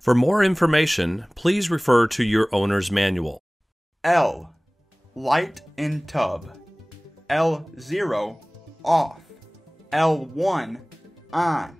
For more information, please refer to your owner's manual. L. Light in tub. L0 off. L1 on.